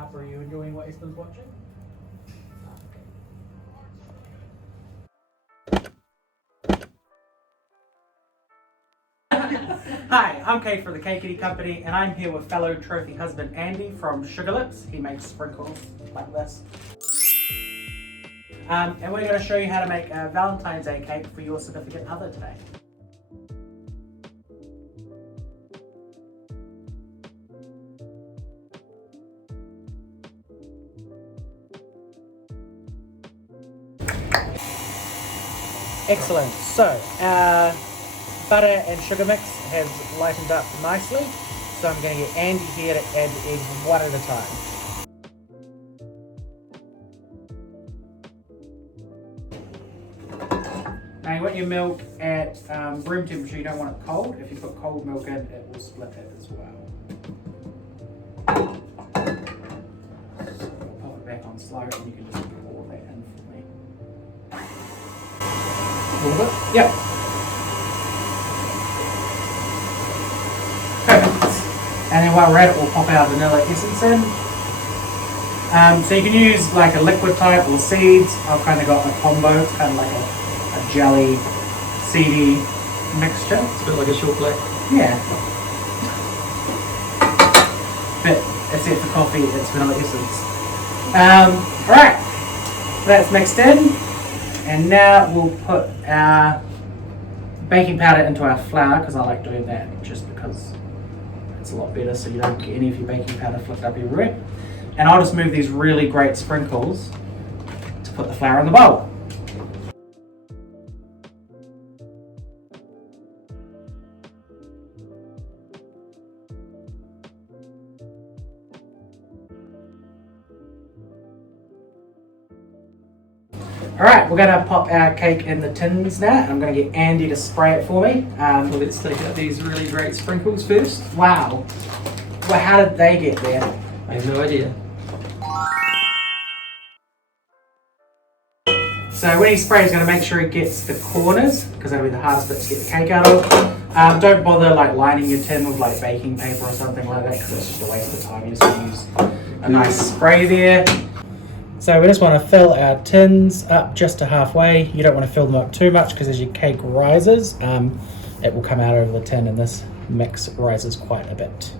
Harper, are you enjoying what Espen's watching? Hi, I'm Kate from the Cake Kitty Company, and I'm here with fellow trophy husband Andy from Sugar Lips. He makes sprinkles like this. And we're going to show you how to make a Valentine's Day cake for your significant other today. Excellent. So, our butter and sugar mix has lightened up nicely. So I'm going to get Andy here to add the eggs one at a time. Now you want your milk at room temperature, you don't want it cold. If you put cold milk in, it will split it as well. So I'll pop it back on slow and you can just pour that in for me. A little bit? Yep. Perfect. And then while we're at it, we'll pop our vanilla essence in. So you can use like a liquid type or seeds. I've kind of got a combo. It's kind of like a jelly, seedy mixture. It's a bit like a shortbread. Yeah. But except for coffee, it's vanilla essence. Alright, that's mixed in. And now we'll put our baking powder into our flour, because I like doing that just because it's a lot better so you don't get any of your baking powder flicked up everywhere. And I'll just move these really great sprinkles to put the flour in the bowl. Alright, we're going to pop our cake in the tins now. I'm going to get Andy to spray it for me. Well, let's take out these really great sprinkles first. Wow. Well, how did they get there? I have no idea. So when he sprays, he's going to make sure he gets the corners, because that'll be the hardest bit to get the cake out of. Don't bother like lining your tin with like baking paper or something like that, because it's just a waste of time. You just use a nice spray there. So we just want to fill our tins up just to halfway. You don't want to fill them up too much because as your cake rises, it will come out over the tin and this mix rises quite a bit.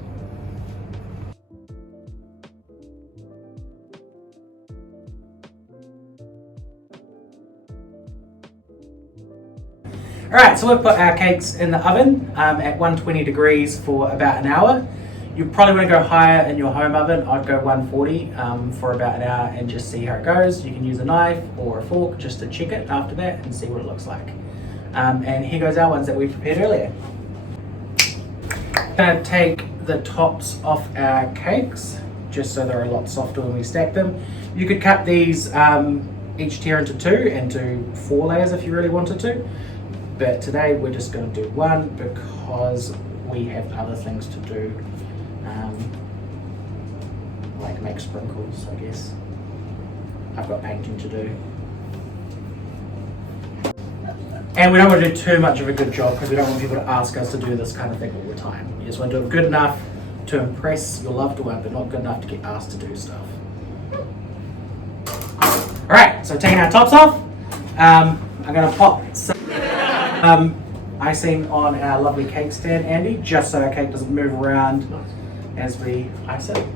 Alright, so we've put our cakes in the oven at 120 degrees for about an hour. You probably want to go higher in your home oven. I'd go 140 for about an hour and just see how it goes. You can use a knife or a fork just to check it after that and see what it looks like. And here goes our ones that we prepared earlier. I'm going to take the tops off our cakes just so they're a lot softer when we stack them. You could cut these each tier into two and do 4 layers if you really wanted to. But today we're just going to do one because we have other things to do. Like make sprinkles, I guess. I've got painting to do. And we don't want to do too much of a good job because we don't want people to ask us to do this kind of thing all the time. You just want to do it good enough to impress your loved one, but not good enough to get asked to do stuff. Alright, so taking our tops off, I'm going to pop some icing on our lovely cake stand, Andy, just so our cake doesn't move around as we ice it.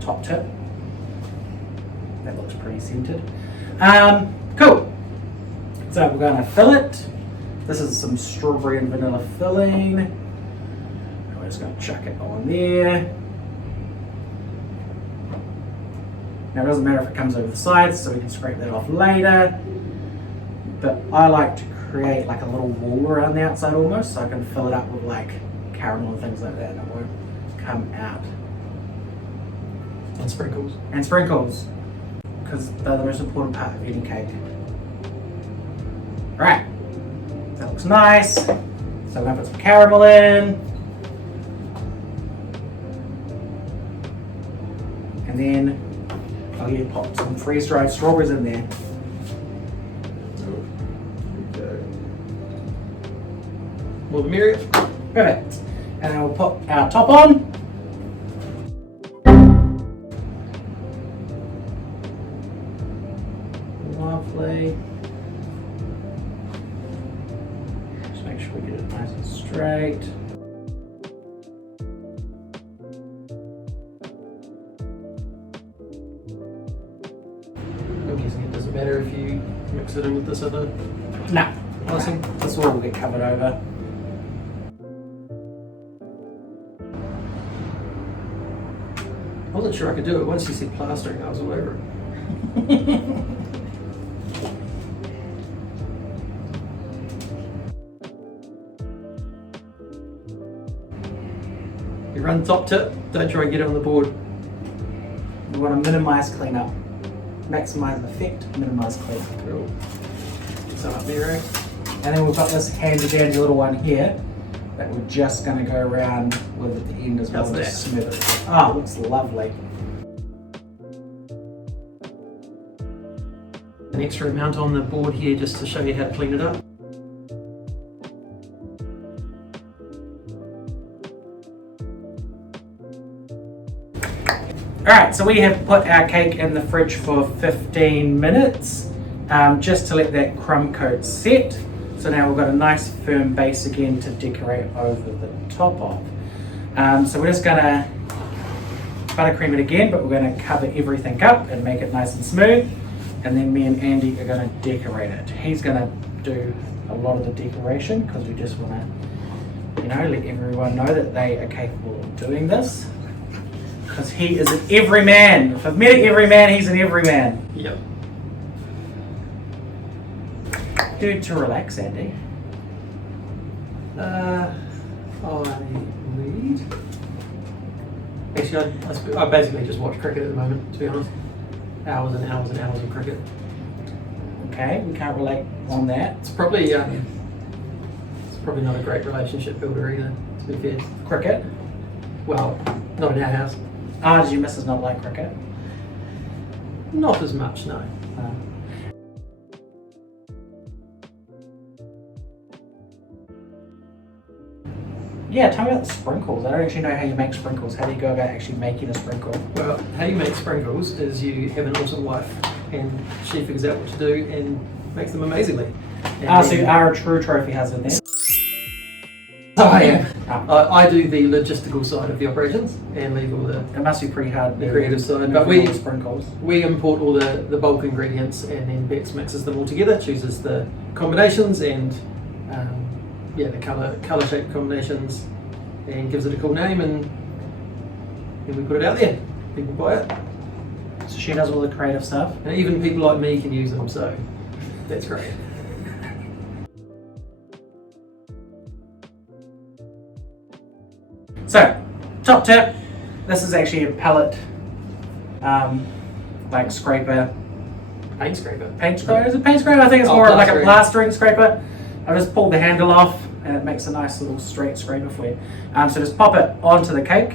Top tip. That looks pretty scented. Cool. So we're going to fill it. This is some strawberry and vanilla filling. And we're just going to chuck it on there. Now it doesn't matter if it comes over the sides, so we can scrape that off later. But I like to create like a little wall around the outside almost, so I can fill it up with like caramel and things like that and it won't come out. And sprinkles. And sprinkles, because they're the most important part of any cake. Right, that looks nice. So we're going to put some caramel in. And then I'll get pop some freeze-dried strawberries in there. More the merrier. Perfect. And then we'll put our top on. way. Just make sure we get it nice and straight. I'm guessing it doesn't matter if you mix it in with this other No, icing. this will all get covered over. I wasn't sure I could do it. Once you said plastering, I was all over it. You run top tip, don't try and get it on the board. We want to minimise cleanup. Maximise effect, minimise cleanup. Cool. Get some up there, eh? And then we've got this handy dandy little one here that we're just going to go around with at the end as well How's to that? smooth it. Oh, it looks lovely. An extra amount on the board here just to show you how to clean it up. Alright, so we have put our cake in the fridge for 15 minutes just to let that crumb coat set. So now we've got a nice firm base again to decorate over the top of. So we're just going to buttercream it again, but we're going to cover everything up and make it nice and smooth. And then me and Andy are going to decorate it. He's going to do a lot of the decoration because we just want to, let everyone know that they are capable of doing this. Because he is an everyman. If I've met an everyman, he's an everyman. Yep. Do to relax, Andy. I read. Actually, I basically just watch cricket at the moment, to be honest. Hours and hours and hours of cricket. Okay, we can't relate on that. It's probably not a great relationship builder either, to be fair. Cricket? Well, not in our house. Ah, does your missus not like cricket? Not as much, no. Yeah, tell me about the sprinkles. I don't actually know how you make sprinkles. How do you go about actually making a sprinkle? Well, how you make sprinkles is you have an awesome wife and she figures out what to do and makes them amazingly. And So you are a true trophy husband then? I am. Ah. I do the logistical side of the operations and leave all the It must be pretty hard. The creative side, but but we- sprinkles. We import all the bulk ingredients and then Bex mixes them all together, chooses the combinations and the colour shape combinations and gives it a cool name and then we put it out there. People buy it. So she does all the creative stuff. And even people like me can use them, so that's great. So, top tip. This is actually a pellet, like scraper. Paint scraper. Paint scraper? Is it paint scraper? I think it's Oh, more like a plastering. plastering scraper. I just pulled the handle off and it makes a nice little straight scraper for you. So just pop it onto the cake.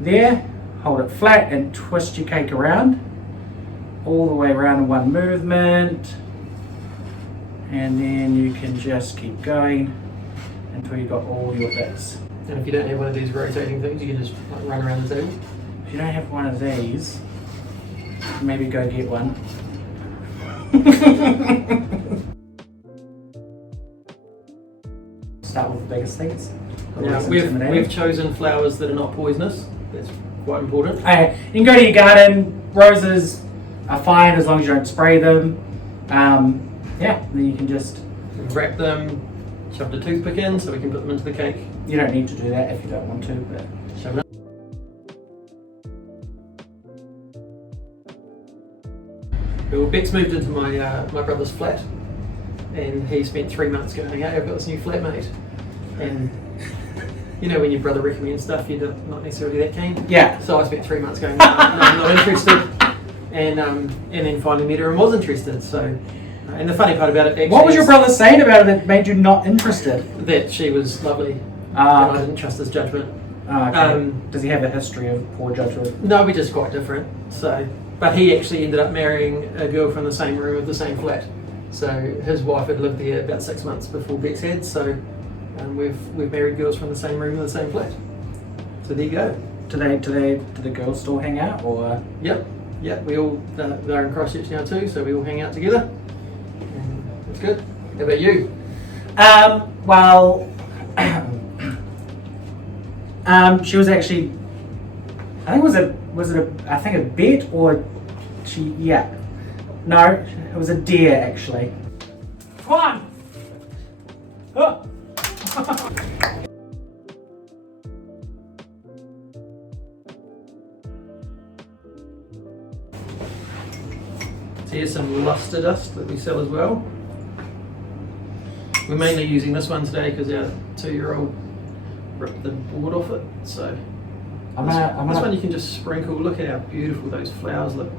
There, hold it flat and twist your cake around. All the way around in one movement. And then you can just keep going until you've got all your bits. And if you don't have one of these rotating things, you can just like, run around the table. If you don't have one of these, maybe go get one. Start with the biggest things. Now, Otherwise we've intimidating. chosen flowers that are not poisonous. That's quite important. Okay, you can go to your garden. Roses are fine as long as you don't spray them. Then you can just, Wrap them, shove the toothpick in so we can put them into the cake. you don't need to do that if you don't want to, but Shove it up. Well, Bex moved into my brother's flat and he spent 3 months going, hey, I've got this new flatmate. And you know when your brother recommends stuff, you're not necessarily that keen. yeah. So I spent 3 months going, no, I'm not interested. And then finally met her and was interested. So, and the funny part about it actually What was your is brother saying about it that made you not interested? that she was lovely and Ah, I didn't trust his judgment. okay. Does he have a history of poor judgment? No, we're just quite different. So, but he actually ended up marrying a girl from the same room of the same flat. So his wife had lived there about 6 months before Bex had. So we've married girls from the same room in the same flat. So there you go. Do the girls still hang out or? Yep. yeah, we all they're in Christchurch now too, so we all hang out together. And it's good. How about you? Well, she was actually, I think I think a bet or no, it was a deer actually. Come on! Oh. So here's some luster dust that we sell as well. We're mainly using this one today because our 2-year-old ripped the board off it. So this one you can just sprinkle. Look at how beautiful those flowers look.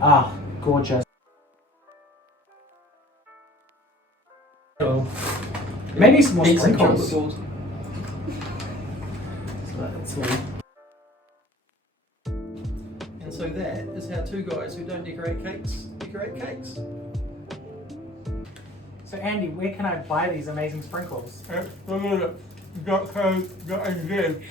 Ah, gorgeous. Oh, Maybe some more eat some sprinkles. chocolate balls. So that's all. And so that is how 2 guys who don't decorate cakes decorate cakes. So Andy, where can I buy these amazing sprinkles? Buttercake.nz.